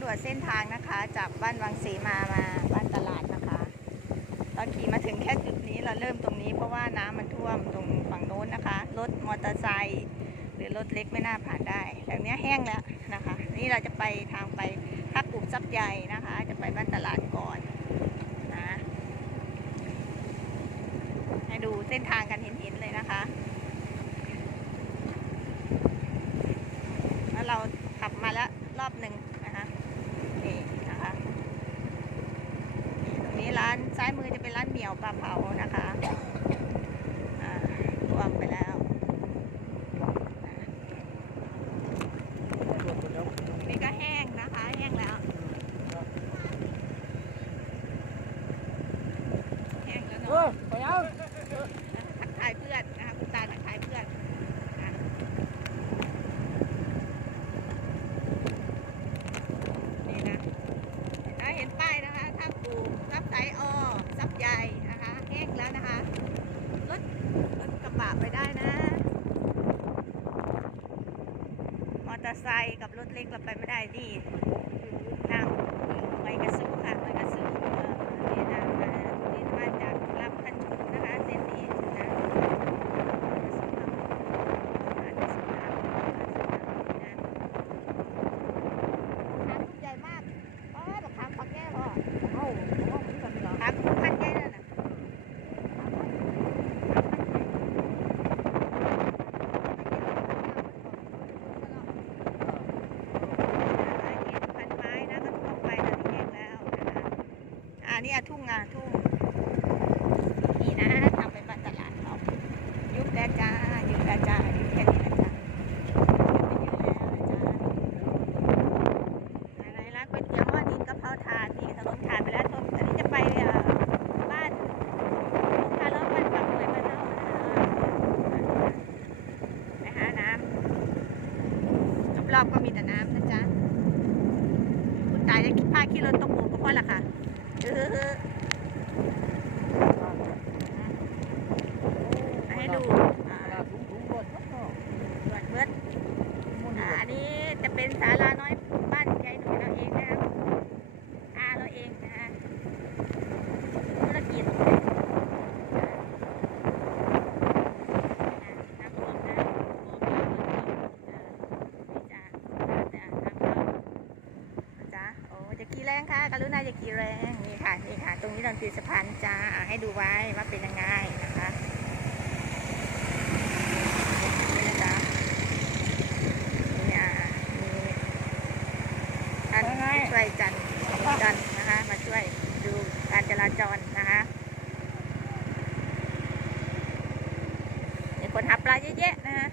ำรวจเส้นทางนะคะ จากบ้านวังสีมามาบ้านตลาดนะคะ ตอนขี่มาถึงแค่จุดนี้เราเริ่มตรงนี้เพราะว่าน้ำมันท่วมตรงฝั่งโน้นนะคะ รถมอเตอร์ไซค์หรือรถเล็กไม่น่าผ่านได้แต่เนี้ยแห้งแล้วนะคะ นี่เราจะไปทางไปถ้ากลุ่มซับใหญ่นะคะ จะไปบ้านตลาดก่อนนะให้ดูเส้นทางกันเห็นๆเลยนะคะ แล้วเราขับมาแล้วรอบหนึ่งนะคะนี่นะคะนี่ตรงนี้ร้าน ซ้ายมือจะเป็นร้านเหมียวปลาเผานะคะอ่ารวมไปแล้วอ่านี่ก็แห้งนะคะแห้งแล้วแห้งแล้วเอเนาะอไปเอาทักทายเพื่อนนะคะคุณตาทักทายเพื่อนอะนี่นะถ้าเห็นป้ายนะคะถ้าปลูกซับไซออซับใหญ่นะคะแห้งแล้วนะคะรถ รถกไปได้นะ มอเตอร์ไซค์กับรถเล็กเราไปไม่ได้นี่ทางไปกระสุนะไปกระสู้เออนี่นะมานี่มาจากลำพันชุนะคะเส้นนี้นะกระสู้ลำอ่ากระสู้ลำกระสู้ลำนี่นะทางลูกใหญ่มากเพราะว่าแบบทางฝักแย่พอ เอาเอาเหมือนกันนี่ล่ะ ทางพันแย่นั่นน่ะพันไม้นะก็ท่วมไปนะที่แห้งแล้วนะคะ อ่านี่อะทุ่งอะทุ่งนี่นะทำเป็นบ้านตลาดเขายุบแล้วจ้ายุบแล้วจ้ายุบแค่นี้นะจ้ายุบแล้วจ้าอะไรร้านก๋วยเตี๋ยวหม้อดินกะเพราถาดนี่ถนนขาดไปแล้วทนอันนี้จะไปเอ่อบ้านคาร์ลบ้านฝั่งหน่วยบ้านเน่านะไปหาน้ำรอบๆก็มีแต่น้ำนะจ๊ะคุณตายจะพาขี่รถตกหมูก็พอละค่ะ ให้ดูอ่าตลาดถุงถุงรถเนาะตรวจเบิดมันอยู่อ่าอันนี้จะเป็นศาลาน้อยบ้านยายหนุ่ยเราเองนะครับอาเราเองนะฮะธุรกิจอ่าน้ำท่วมนะท่วมแล้วอ่านี่จ้ะจ้ะน้ำเข้าจ้ะโอ้จะ กี่แรงค่ะกรุณาจะกี่แรงนี่ค่ะนี่ค่ะ ตรงนี้เราตีสะพานจ้าอ่าให้ดูไว้ว่าเป็นยังไงนะคะนี่นะจ๊ะนี่อะมีท่านผู้ช่วยจันทร์จันทร์นะคะ มาช่วยดูการจราจรนะคะมีคนหาปลาเยอะแยะนะคะ